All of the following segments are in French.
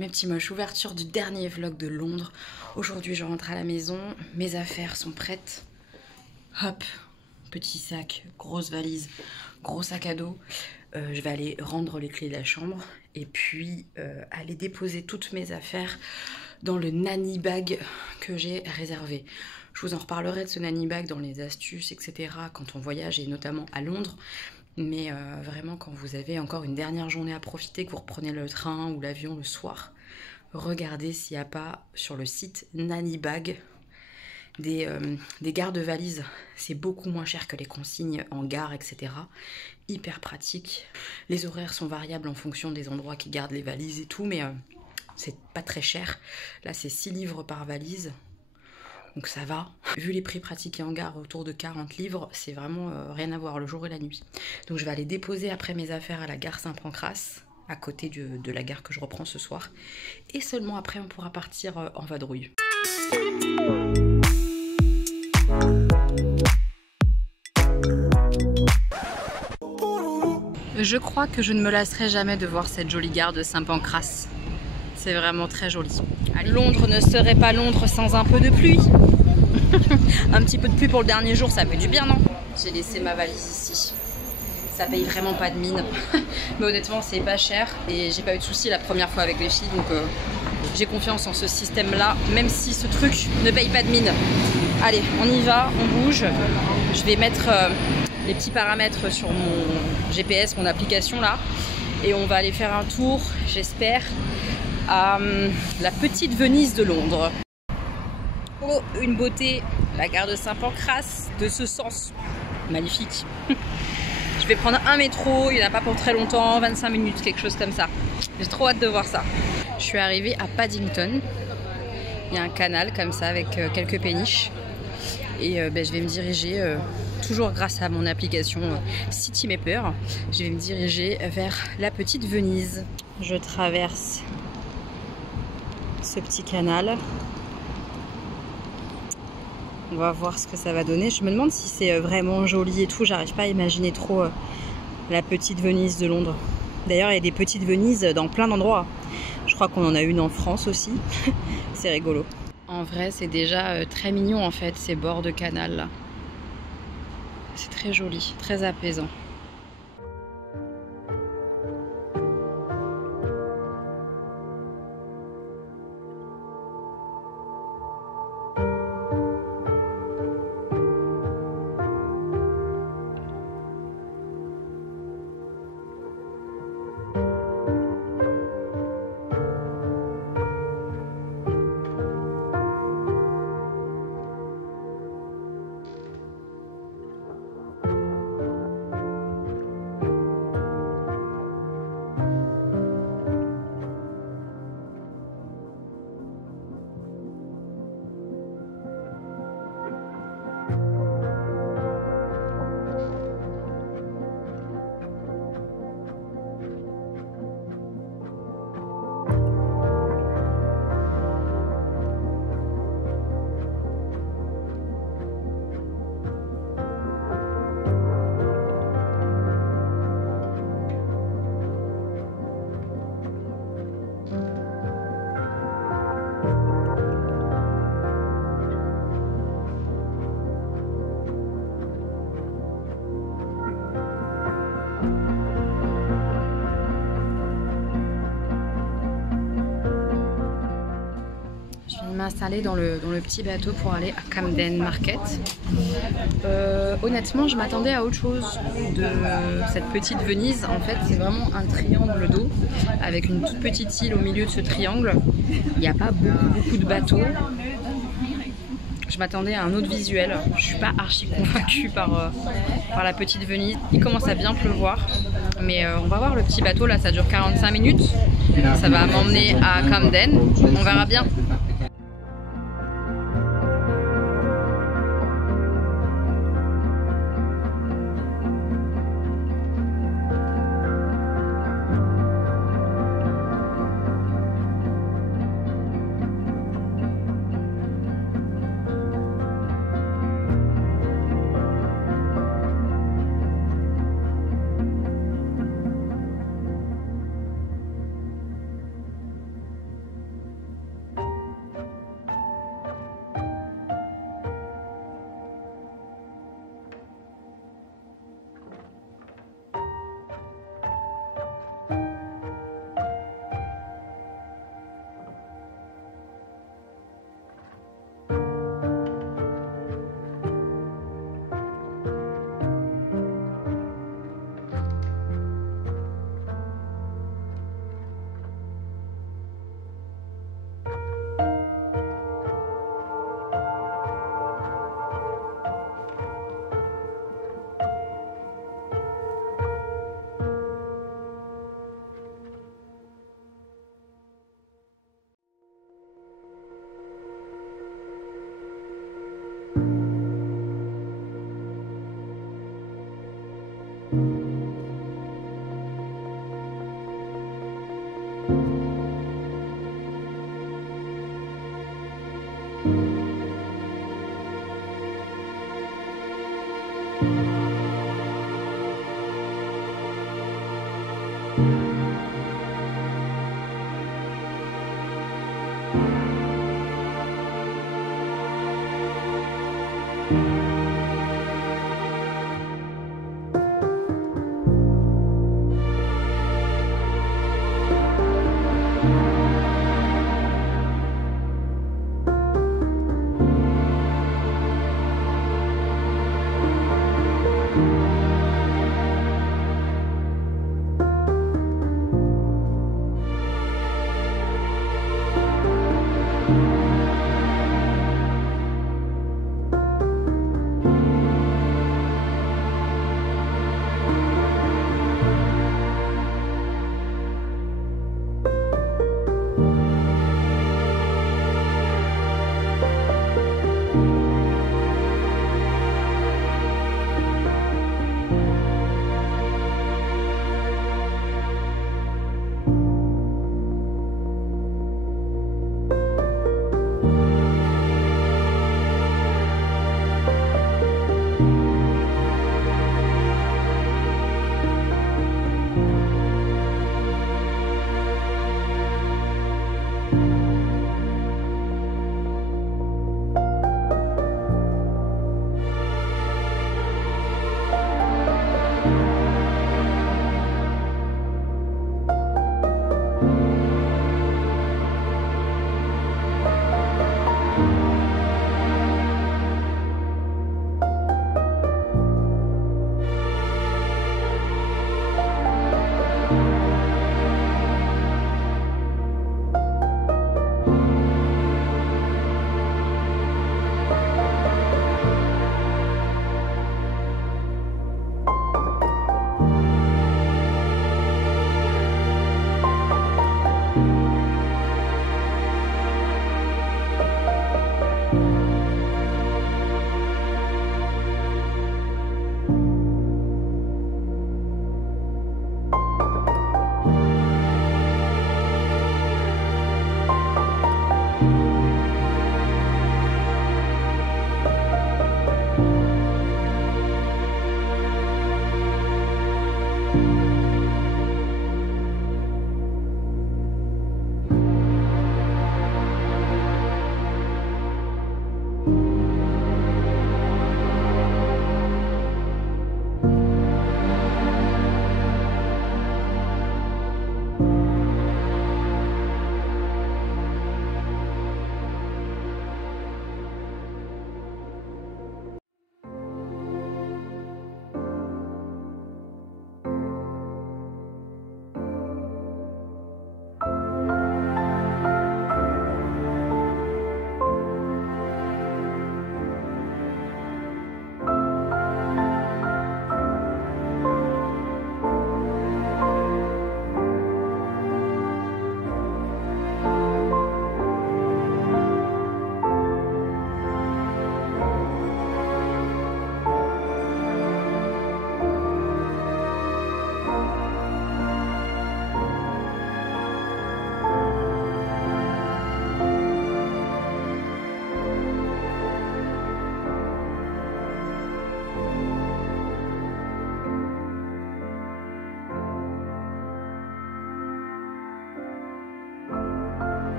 Mes petits moches, ouverture du dernier vlog de Londres. Aujourd'hui, je rentre à la maison, mes affaires sont prêtes. Hop, petit sac, grosse valise, gros sac à dos. Je vais aller rendre les clés de la chambre et puis aller déposer toutes mes affaires dans le nanny bag que j'ai réservé. Je vous en reparlerai de ce nanny bag dans les astuces, etc. quand on voyage et notamment à Londres. Mais vraiment, quand vous avez encore une dernière journée à profiter, que vous reprenez le train ou l'avion le soir, regardez s'il n'y a pas sur le site Nanny Bag des garde-valises. C'est beaucoup moins cher que les consignes en gare, etc. Hyper pratique. Les horaires sont variables en fonction des endroits qui gardent les valises et tout, mais c'est pas très cher. Là, c'est 6 livres par valise. Donc ça va. Vu les prix pratiqués en gare autour de 40 livres, c'est vraiment rien à voir le jour et la nuit. Donc je vais aller déposer après mes affaires à la gare Saint-Pancras, à côté de la gare que je reprends ce soir. Et seulement après on pourra partir en vadrouille. Je crois que je ne me lasserai jamais de voir cette jolie gare de Saint-Pancras. C'est vraiment très joli. Allez. Londres ne serait pas Londres sans un peu de pluie. Un petit peu de pluie pour le dernier jour, ça fait du bien, non? J'ai laissé ma valise ici. Ça paye vraiment pas de mine. Mais honnêtement, c'est pas cher. Et j'ai pas eu de soucis la première fois avec les filles. Donc j'ai confiance en ce système-là, même si ce truc ne paye pas de mine. Allez, on y va, on bouge. Je vais mettre les petits paramètres sur mon GPS, mon application là. Et on va aller faire un tour, j'espère, à la petite Venise de Londres. Oh, une beauté, la gare de Saint-Pancras, de ce sens, magnifique. Je vais prendre un métro, il n'y en a pas pour très longtemps, 25 minutes, quelque chose comme ça. J'ai trop hâte de voir ça. Je suis arrivée à Paddington, il y a un canal comme ça avec quelques péniches. Et je vais me diriger, toujours grâce à mon application Citymapper, je vais me diriger vers la petite Venise. Je traverse ce petit canal. On va voir ce que ça va donner. Je me demande si c'est vraiment joli et tout. J'arrive pas à imaginer trop la petite Venise de Londres. D'ailleurs, il y a des petites Venises dans plein d'endroits. Je crois qu'on en a une en France aussi. C'est rigolo. En vrai, c'est déjà très mignon en fait, ces bords de canal là. C'est très joli, très apaisant. M'installer dans le petit bateau pour aller à Camden Market. Honnêtement, je m'attendais à autre chose de cette petite Venise. En fait, c'est vraiment un triangle d'eau avec une toute petite île au milieu de ce triangle. Il n'y a pas beaucoup de bateaux. Je m'attendais à un autre visuel. Je suis pas archi convaincue par la petite Venise. Il commence à bien pleuvoir. Mais on va voir le petit bateau là, ça dure 45 minutes. Ça va m'emmener à Camden. On verra bien.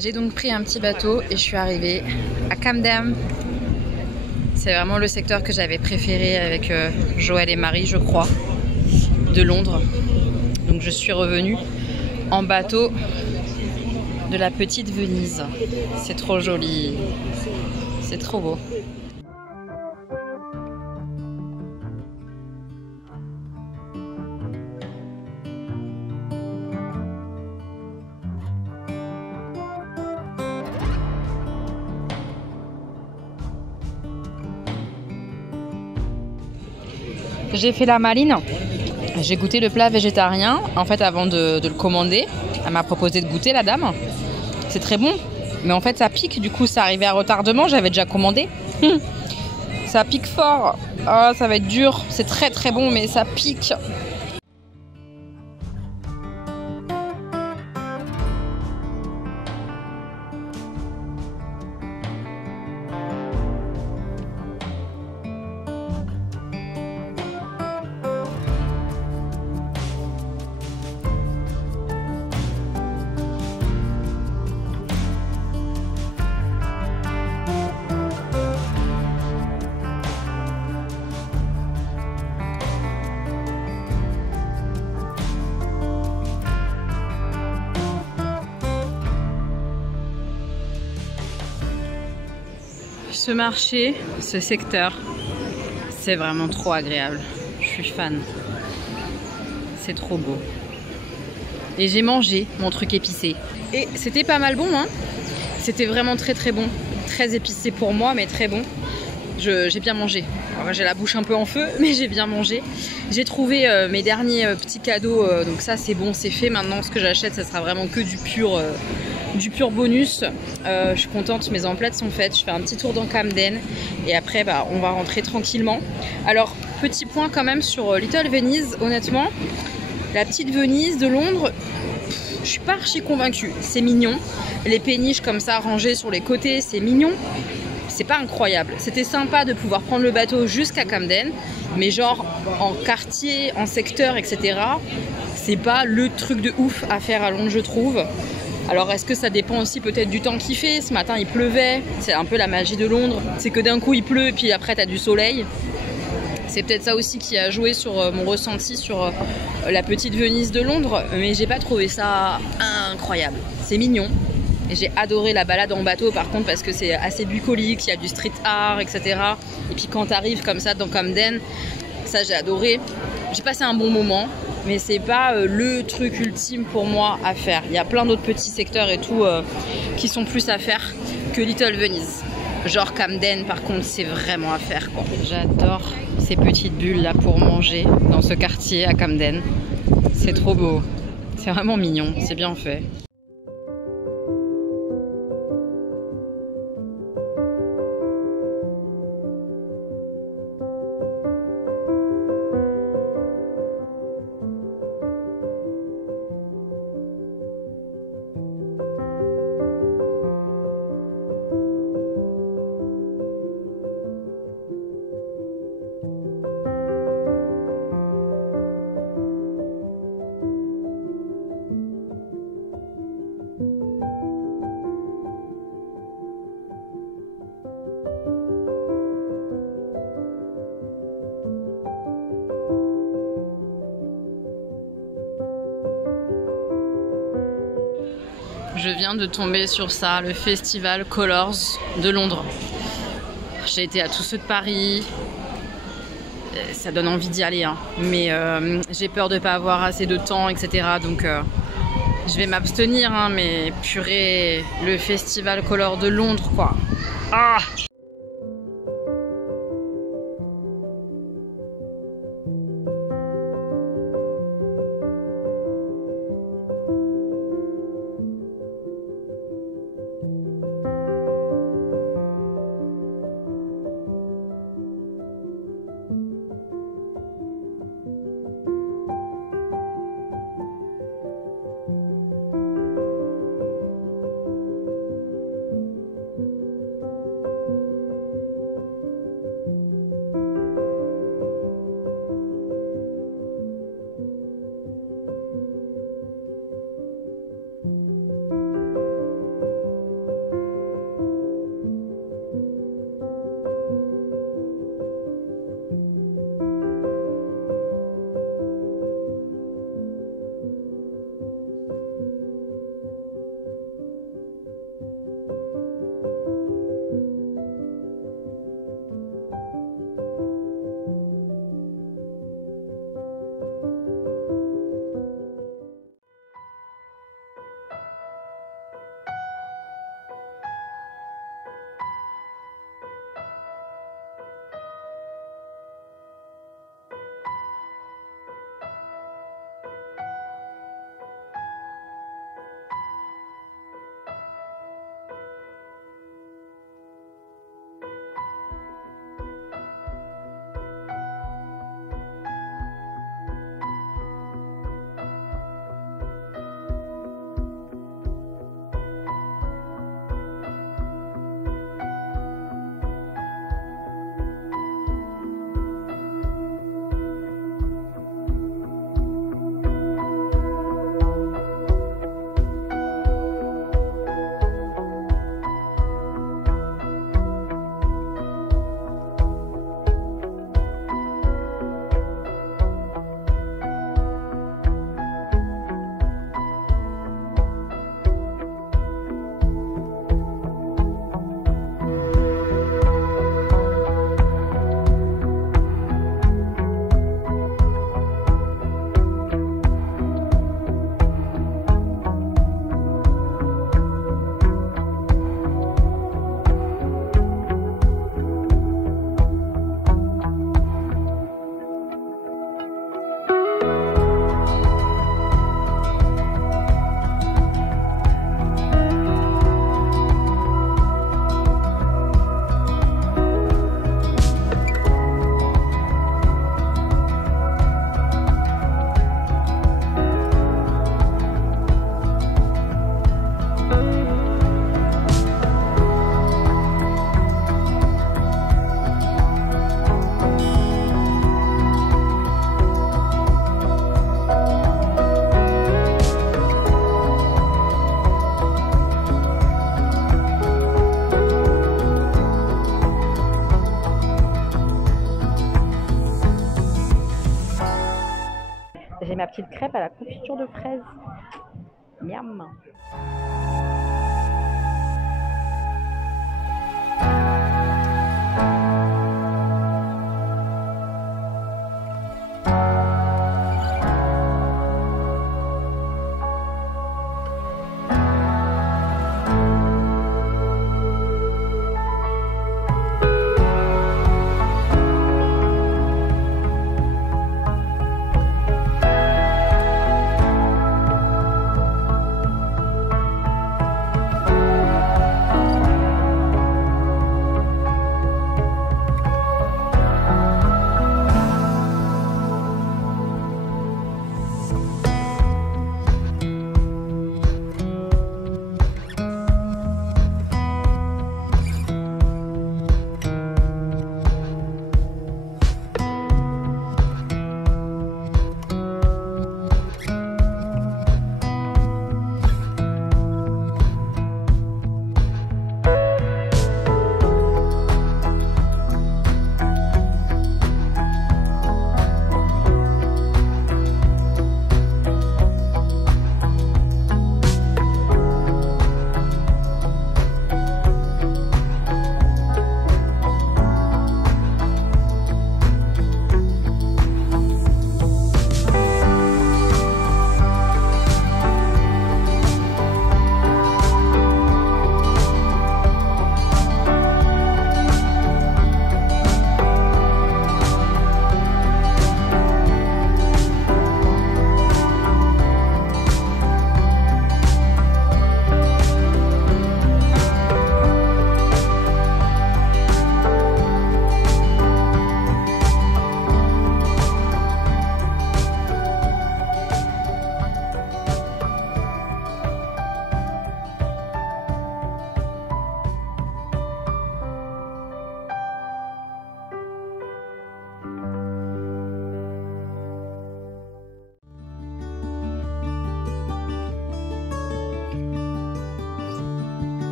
J'ai donc pris un petit bateau et je suis arrivée à Camden. C'est vraiment le secteur que j'avais préféré avec Joël et Marie, je crois, de Londres. Donc je suis revenue en bateau de la petite Venise. C'est trop joli, c'est trop beau. J'ai fait la maline, j'ai goûté le plat végétarien. En fait, avant de le commander, elle m'a proposé de goûter, la dame. C'est très bon, mais en fait ça pique, du coup ça arrivait à retardement, j'avais déjà commandé. Ça pique fort, oh, ça va être dur, c'est très très bon mais ça pique. Ce marché, ce secteur, c'est vraiment trop agréable. Je suis fan. C'est trop beau. Et j'ai mangé mon truc épicé. Et c'était pas mal bon, hein. C'était vraiment très très bon. Très épicé pour moi, mais très bon. J'ai bien mangé. J'ai la bouche un peu en feu, mais j'ai bien mangé. J'ai trouvé mes derniers petits cadeaux. Donc ça, c'est bon, c'est fait. Maintenant, ce que j'achète, ça sera vraiment que du pur bonus. Je suis contente, mes emplettes sont faites. Je fais un petit tour dans Camden et après on va rentrer tranquillement. Alors petit point quand même sur Little Venise, honnêtement la petite Venise de Londres, je suis pas archi convaincue. C'est mignon, les péniches comme ça rangées sur les côtés, c'est mignon, c'est pas incroyable. C'était sympa de pouvoir prendre le bateau jusqu'à Camden, mais genre en quartier, en secteur, etc., c'est pas le truc de ouf à faire à Londres, je trouve. Alors est-ce que ça dépend aussi peut-être du temps qu'il fait? Ce matin il pleuvait, c'est un peu la magie de Londres, c'est que d'un coup il pleut et puis après t'as du soleil. C'est peut-être ça aussi qui a joué sur mon ressenti sur la petite Venise de Londres, mais j'ai pas trouvé ça incroyable. C'est mignon et j'ai adoré la balade en bateau par contre parce que c'est assez bucolique, il y a du street art, etc. Et puis quand t'arrives comme ça dans Camden, ça j'ai adoré. J'ai passé un bon moment. Mais c'est pas le truc ultime pour moi à faire. Il y a plein d'autres petits secteurs et tout qui sont plus à faire que Little Venise. Genre Camden par contre c'est vraiment à faire quoi. J'adore ces petites bulles là pour manger dans ce quartier à Camden. C'est trop beau. C'est vraiment mignon, c'est bien fait. Je viens de tomber sur ça, le festival Colors de Londres. J'ai été à tous ceux de Paris, ça donne envie d'y aller, hein. Mais j'ai peur de ne pas avoir assez de temps, etc. Donc je vais m'abstenir, hein, mais purée, le festival Colors de Londres, quoi. Ah! ma petite crêpe à la confiture de fraises. Miam.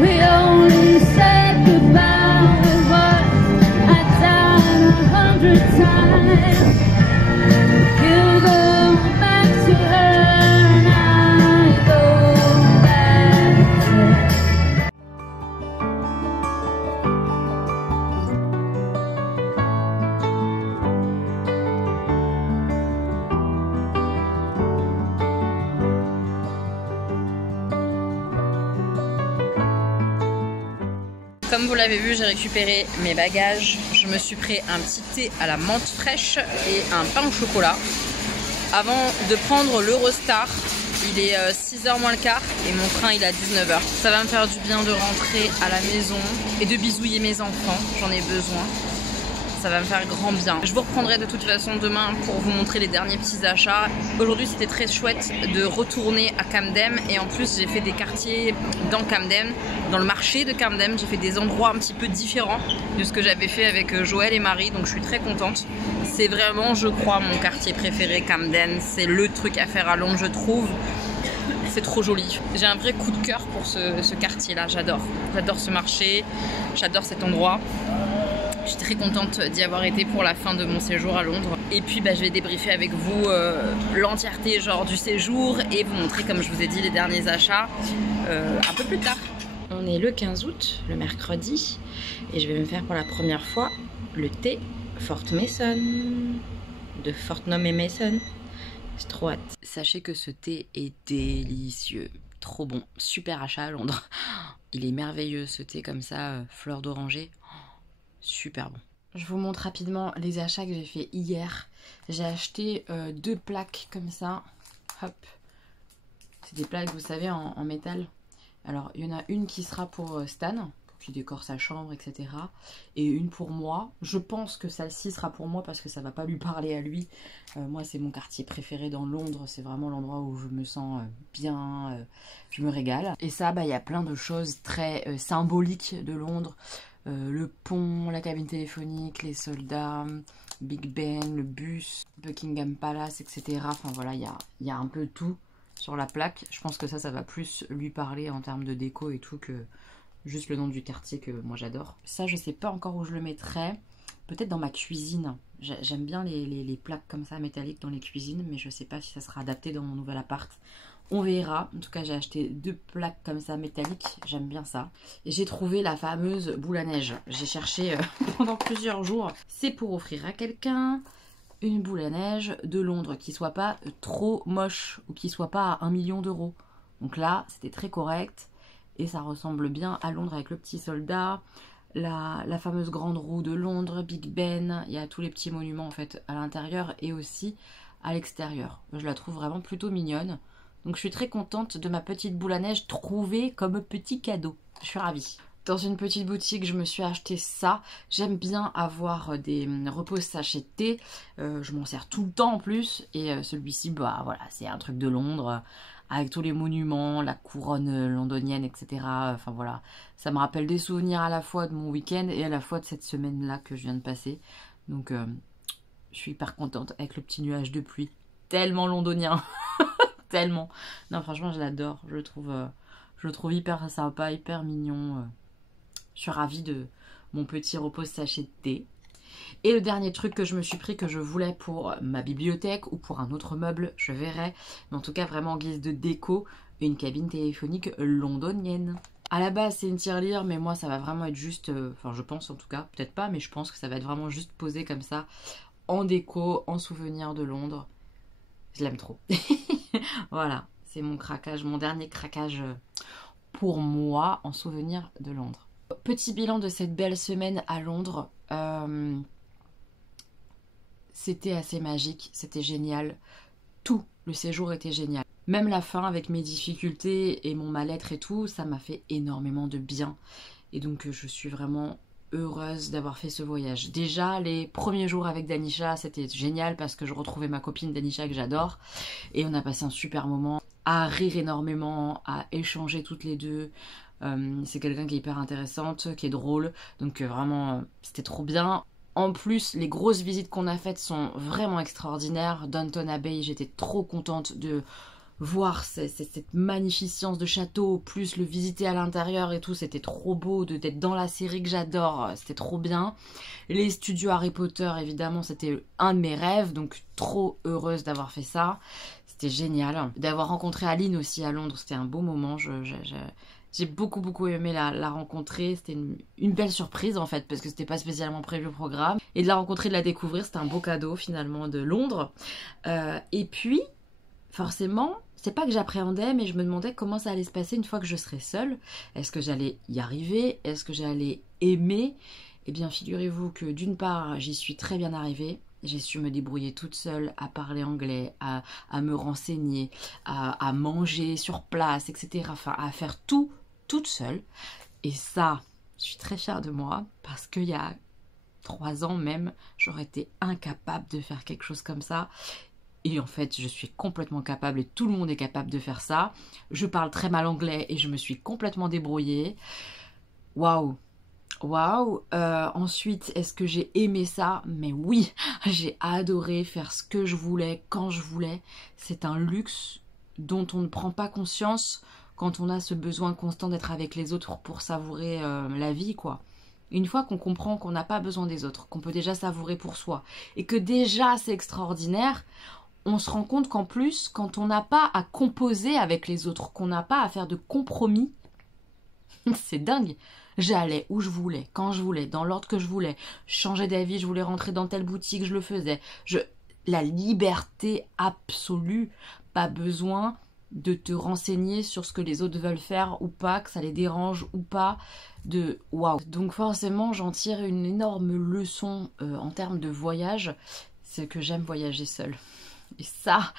We only said goodbye with what I'd done 100 times. You go back to her and I go back to her. Comme vous l'avez vu, j'ai récupéré mes bagages. Je me suis pris un petit thé à la menthe fraîche et un pain au chocolat. Avant de prendre l'Eurostar, il est 6h moins le quart et mon train il est à 19h. Ça va me faire du bien de rentrer à la maison et de bisouiller mes enfants, j'en ai besoin. Ça va me faire grand bien. Je vous reprendrai de toute façon demain pour vous montrer les derniers petits achats. Aujourd'hui c'était très chouette de retourner à Camden et en plus j'ai fait des quartiers dans Camden, dans le marché de Camden. J'ai fait des endroits un petit peu différents de ce que j'avais fait avec Joël et Marie, donc je suis très contente. C'est vraiment, je crois, mon quartier préféré, Camden. C'est le truc à faire à Londres, je trouve. C'est trop joli. J'ai un vrai coup de cœur pour ce quartier-là, j'adore. J'adore ce marché, j'adore cet endroit. Je suis très contente d'y avoir été pour la fin de mon séjour à Londres. Et puis je vais débriefer avec vous l'entièreté du séjour et vous montrer, comme je vous ai dit, les derniers achats un peu plus tard. On est le 15 août, le mercredi, et je vais me faire pour la première fois le thé Fort Mason, de Fortnum et Mason. C'est trop hâte. Sachez que ce thé est délicieux, trop bon, super achat à Londres. Il est merveilleux ce thé comme ça, fleur d'oranger. Super bon. Je vous montre rapidement les achats que j'ai fait hier. J'ai acheté 2 plaques comme ça. Hop. C'est des plaques, vous savez, en métal. Alors, il y en a une qui sera pour Stan, pour qu'il décore sa chambre, etc. Et une pour moi. Je pense que celle-ci sera pour moi parce que ça va pas lui parler à lui. Moi, c'est mon quartier préféré dans Londres. C'est vraiment l'endroit où je me sens bien. Je me régale. Et ça, il y a plein de choses très symboliques de Londres. le pont, la cabine téléphonique, les soldats, Big Ben, le bus, Buckingham Palace, etc. Enfin voilà, il y a un peu tout sur la plaque. Je pense que ça va plus lui parler en termes de déco et tout que juste le nom du quartier que moi j'adore. Ça, je sais pas encore où je le mettrais. Peut-être dans ma cuisine. J'aime bien les plaques comme ça métalliques dans les cuisines, mais je sais pas si ça sera adapté dans mon nouvel appart. On verra. En tout cas, j'ai acheté 2 plaques comme ça métalliques. J'aime bien ça. Et j'ai trouvé la fameuse boule à neige. J'ai cherché pendant plusieurs jours. C'est pour offrir à quelqu'un une boule à neige de Londres qui soit pas trop moche ou qui soit pas à 1 million d'euros. Donc là, c'était très correct. Et ça ressemble bien à Londres avec le petit soldat, la fameuse grande roue de Londres, Big Ben. Il y a tous les petits monuments en fait à l'intérieur et aussi à l'extérieur. Je la trouve vraiment plutôt mignonne. Donc je suis très contente de ma petite boule à neige trouvée comme petit cadeau. Je suis ravie. Dans une petite boutique, je me suis acheté ça. J'aime bien avoir des repose-sachets de thé. Je m'en sers tout le temps en plus. Et celui-ci, bah voilà, c'est un truc de Londres. Avec tous les monuments, la couronne londonienne, etc. Enfin voilà, ça me rappelle des souvenirs à la fois de mon week-end et à la fois de cette semaine-là que je viens de passer. Donc je suis hyper contente avec le petit nuage de pluie. Tellement londonien. Tellement. Non, franchement, je l'adore. Je le trouve hyper sympa, hyper mignon. Je suis ravie de mon petit repose-sachet de thé. Et le dernier truc que je me suis pris, que je voulais pour ma bibliothèque ou pour un autre meuble, je verrai. Mais en tout cas, vraiment en guise de déco, une cabine téléphonique londonienne. À la base, c'est une tirelire, mais moi, ça va vraiment être juste... Enfin, je pense en tout cas, peut-être pas, mais je pense que ça va être vraiment juste posé comme ça, en déco, en souvenir de Londres. Je l'aime trop. Voilà, c'est mon craquage, mon dernier craquage pour moi en souvenir de Londres. Petit bilan de cette belle semaine à Londres. C'était assez magique, c'était génial. Tout le séjour était génial. Même la fin avec mes difficultés et mon mal-être et tout, ça m'a fait énormément de bien. Et donc je suis vraiment heureuse d'avoir fait ce voyage. Déjà, les premiers jours avec Danisha, c'était génial parce que je retrouvais ma copine Danisha que j'adore. Et on a passé un super moment à rire énormément, à échanger toutes les deux. C'est quelqu'un qui est hyper intéressante, qui est drôle. Donc vraiment, c'était trop bien. En plus, les grosses visites qu'on a faites sont vraiment extraordinaires. Downton Abbey, j'étais trop contente de voir cette magnificence de château, plus le visiter à l'intérieur et tout, c'était trop beau d'être dans la série que j'adore, c'était trop bien. Les studios Harry Potter, évidemment, c'était un de mes rêves, donc trop heureuse d'avoir fait ça. C'était génial. D'avoir rencontré Aline aussi à Londres, c'était un beau moment. J'ai beaucoup aimé la rencontrer. C'était une belle surprise en fait, parce que c'était pas spécialement prévu au programme. Et de la rencontrer, de la découvrir, c'était un beau cadeau finalement de Londres. Et puis, forcément, c'est pas que j'appréhendais, mais je me demandais comment ça allait se passer une fois que je serais seule. Est-ce que j'allais y arriver? Est-ce que j'allais aimer? Eh bien, figurez-vous que d'une part, j'y suis très bien arrivée. J'ai su me débrouiller toute seule, à parler anglais, à me renseigner, à manger sur place, etc. Enfin, à faire tout toute seule. Et ça, je suis très fière de moi, parce qu'il y a 3 ans même, j'aurais été incapable de faire quelque chose comme ça. Et en fait, je suis complètement capable et tout le monde est capable de faire ça. Je parle très mal anglais et je me suis complètement débrouillée. Waouh! Waouh! Ensuite, est-ce que j'ai aimé ça? Mais oui, j'ai adoré faire ce que je voulais, quand je voulais. C'est un luxe dont on ne prend pas conscience quand on a ce besoin constant d'être avec les autres pour savourer la vie, quoi. Une fois qu'on comprend qu'on n'a pas besoin des autres, qu'on peut déjà savourer pour soi, et que déjà c'est extraordinaire, on se rend compte qu'en plus, quand on n'a pas à composer avec les autres, qu'on n'a pas à faire de compromis, c'est dingue. J'allais où je voulais, quand je voulais, dans l'ordre que je voulais. Je changeais d'avis, je voulais rentrer dans telle boutique, je le faisais. La liberté absolue, pas besoin de te renseigner sur ce que les autres veulent faire ou pas, que ça les dérange ou pas. Waouh. Donc forcément, j'en tire une énorme leçon en termes de voyage, c'est que j'aime voyager seule. Et ça,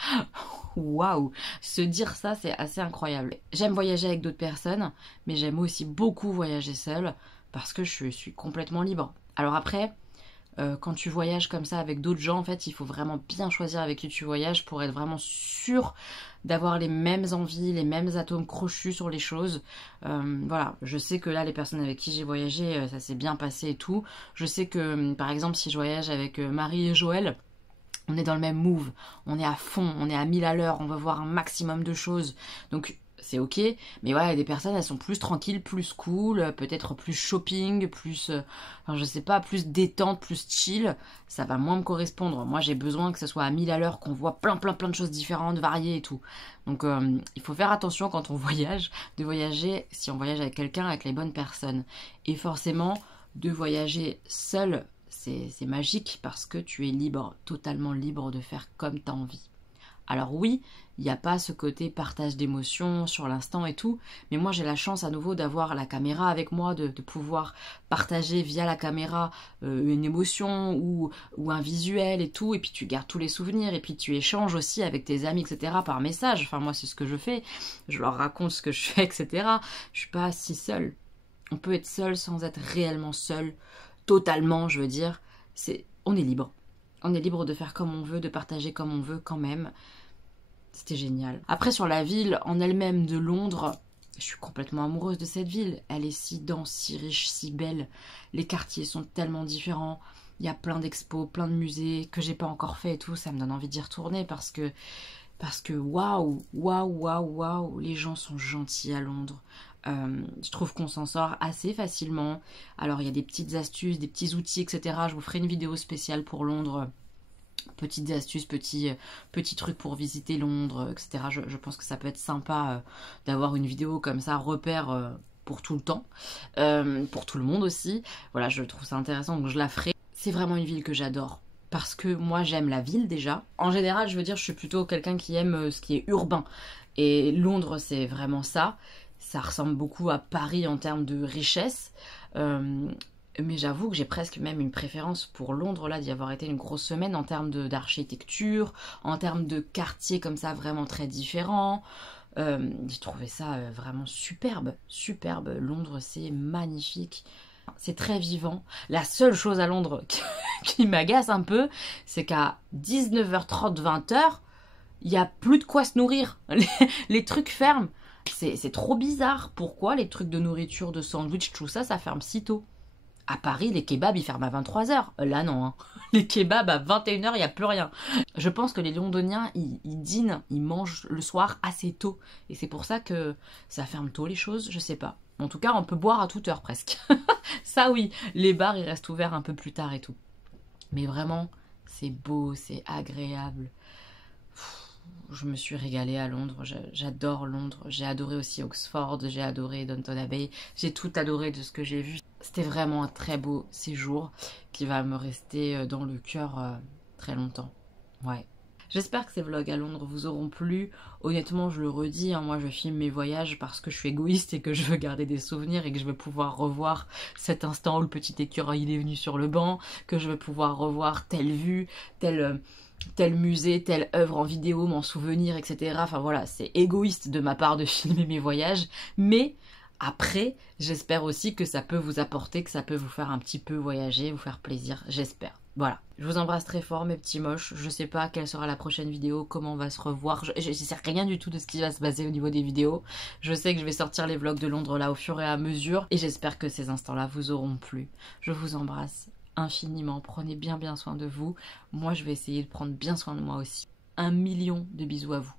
waouh, se dire ça, c'est assez incroyable. J'aime voyager avec d'autres personnes, mais j'aime aussi beaucoup voyager seule parce que je suis complètement libre. Alors après, Quand tu voyages comme ça avec d'autres gens, en fait, il faut vraiment bien choisir avec qui tu voyages pour être vraiment sûr d'avoir les mêmes envies, les mêmes atomes crochus sur les choses. Voilà, je sais que là, les personnes avec qui j'ai voyagé, ça s'est bien passé et tout. Je sais que, par exemple, si je voyage avec Marie et Joël, on est dans le même move, on est à fond, on est à 1000 à l'heure, on veut voir un maximum de choses. Donc c'est ok, mais voilà, il y a des personnes, elles sont plus tranquilles, plus cool, peut-être plus shopping, plus, enfin je sais pas, plus détente, plus chill, ça va moins me correspondre. Moi j'ai besoin que ce soit à 1000 à l'heure, qu'on voit plein de choses différentes, variées et tout. Donc il faut faire attention quand on voyage, de voyager, si on voyage avec quelqu'un, avec les bonnes personnes. Et forcément, de voyager seul, c'est magique parce que tu es libre, totalement libre de faire comme tu as envie. Alors oui, il n'y a pas ce côté partage d'émotions sur l'instant et tout, mais moi j'ai la chance à nouveau d'avoir la caméra avec moi, de pouvoir partager via la caméra une émotion ou un visuel et tout, et puis tu gardes tous les souvenirs, et puis tu échanges aussi avec tes amis, etc. par message. Enfin moi c'est ce que je fais, je leur raconte ce que je fais, etc. Je suis pas si seule. On peut être seul sans être réellement seul, totalement je veux dire. On est libre. On est libre de faire comme on veut, de partager comme on veut quand même. C'était génial. Après, sur la ville en elle-même de Londres, je suis complètement amoureuse de cette ville. Elle est si dense, si riche, si belle. Les quartiers sont tellement différents. Il y a plein d'expos, plein de musées que j'ai pas encore fait et tout. Ça me donne envie d'y retourner parce que waouh, les gens sont gentils à Londres. Je trouve qu'on s'en sort assez facilement. Alors il y a des petites astuces, des petits outils, etc. Je vous ferai une vidéo spéciale pour Londres. Petites astuces, petits trucs pour visiter Londres, etc. Je pense que ça peut être sympa d'avoir une vidéo comme ça, repère pour tout le temps, pour tout le monde aussi. Voilà, je trouve ça intéressant, donc je la ferai. C'est vraiment une ville que j'adore. Parce que moi j'aime la ville déjà. En général, je veux dire, je suis plutôt quelqu'un qui aime ce qui est urbain. Et Londres, c'est vraiment ça. Ça ressemble beaucoup à Paris en termes de richesse. Mais j'avoue que j'ai presque même une préférence pour Londres, là, d'y avoir été une grosse semaine en termes d'architecture, en termes de quartiers comme ça, vraiment très différents. J'ai trouvé ça vraiment superbe, superbe. Londres, c'est magnifique. C'est très vivant. La seule chose à Londres qui m'agace un peu, c'est qu'à 19h30, 20h, il n'y a plus de quoi se nourrir. Les trucs ferment. C'est trop bizarre. Pourquoi les trucs de nourriture, de sandwich, tout ça, ça ferme si tôt? À Paris, les kebabs, ils ferment à 23h. Là, non. Hein. Les kebabs, à 21h, il n'y a plus rien. Je pense que les Londoniens, ils dînent, ils mangent le soir assez tôt. Et c'est pour ça que ça ferme tôt, les choses. Je sais pas. En tout cas, on peut boire à toute heure, presque. Ça, oui. Les bars, ils restent ouverts un peu plus tard et tout. Mais vraiment, c'est beau, c'est agréable. Je me suis régalée à Londres, j'adore Londres, j'ai adoré aussi Oxford, j'ai adoré Downton Abbey, j'ai tout adoré de ce que j'ai vu. C'était vraiment un très beau séjour qui va me rester dans le cœur très longtemps. Ouais. J'espère que ces vlogs à Londres vous auront plu. Honnêtement, je le redis, hein, moi je filme mes voyages parce que je suis égoïste et que je veux garder des souvenirs et que je veux pouvoir revoir cet instant où le petit écureuil il est venu sur le banc, que je veux pouvoir revoir telle vue, tel musée, telle œuvre en vidéo, m'en souvenir, etc. Enfin voilà, c'est égoïste de ma part de filmer mes voyages, mais après, j'espère aussi que ça peut vous apporter, que ça peut vous faire un petit peu voyager, vous faire plaisir, j'espère. Voilà, je vous embrasse très fort mes petits moches, je sais pas quelle sera la prochaine vidéo, comment on va se revoir, je sais rien du tout de ce qui va se passer au niveau des vidéos. Je sais que je vais sortir les vlogs de Londres là au fur et à mesure, et j'espère que ces instants-là vous auront plu. Je vous embrasse infiniment, prenez bien soin de vous. Moi je vais essayer de prendre bien soin de moi aussi. 1 million de bisous à vous.